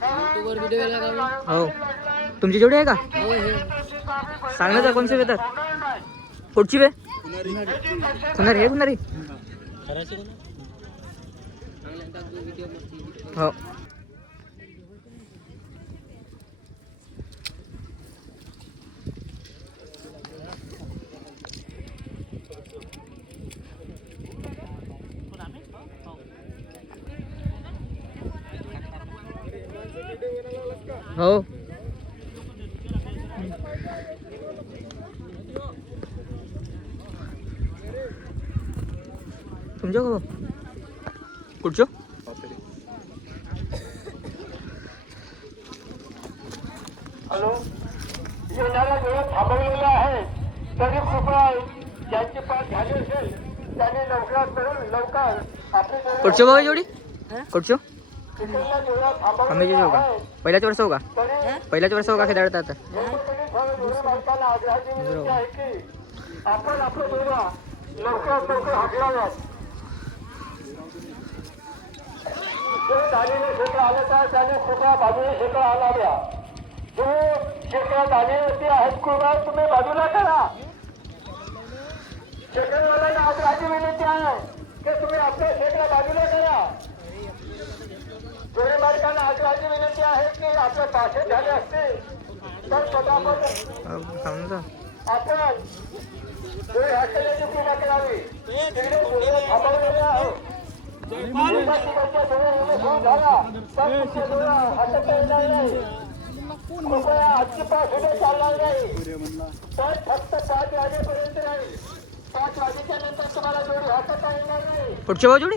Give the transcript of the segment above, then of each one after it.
युट्यूबवर व्हिडिओ लागला हो. तुमची जेवढी आहे का? हो हे सांगण्याचा तर कोणते येतात पुढची वे कुणारी? आहे कुणारी? हो. हो. तुमच्या का कुठचं हॅलो. येणारा वेळ थांबवलेला आहे. तरी कृपया ज्यांची पाठ झाली असेल त्यांनी लवकरात लवकर आपली कुठचं बाबा जेवढी? कुठचं आंब्याची जाऊ का? पहिल्याच वर्ष हो का? पहिल्याच वर्ष हो का खेळाडत आता तुम्ही बाजूला करा क्षेत्रवाल्यांना आग्रहाची विनंती आहे की तुम्ही आपल्या क्षेत्र बाजूला करा जोडे मालकांना आग्रहाची विनंती आहे की आपल्या पाठे झाले असतील तर पदापद समजा. आपण हाकल्याची कृपा करावी तिकडे जोडे थांबवलेले आहेत आजची पाच सुद्धा चालणार नाही तर फक्त पाच वाजेपर्यंत नाही पाच वाजेच्या नंतर तुम्हाला जोडी हाकता येणार नाही पुढच्या जोडी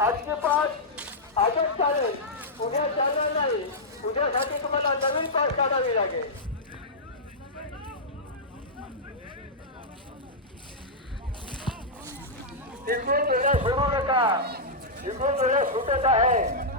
आजचे पाच आजच चालेल. उद्या चालणार नाही. उद्यासाठी तुम्हाला नवीन पाठ काढावी लागेल. तिकडून वेळा सोडू नका. तिकडून वेळा सुटत आहे.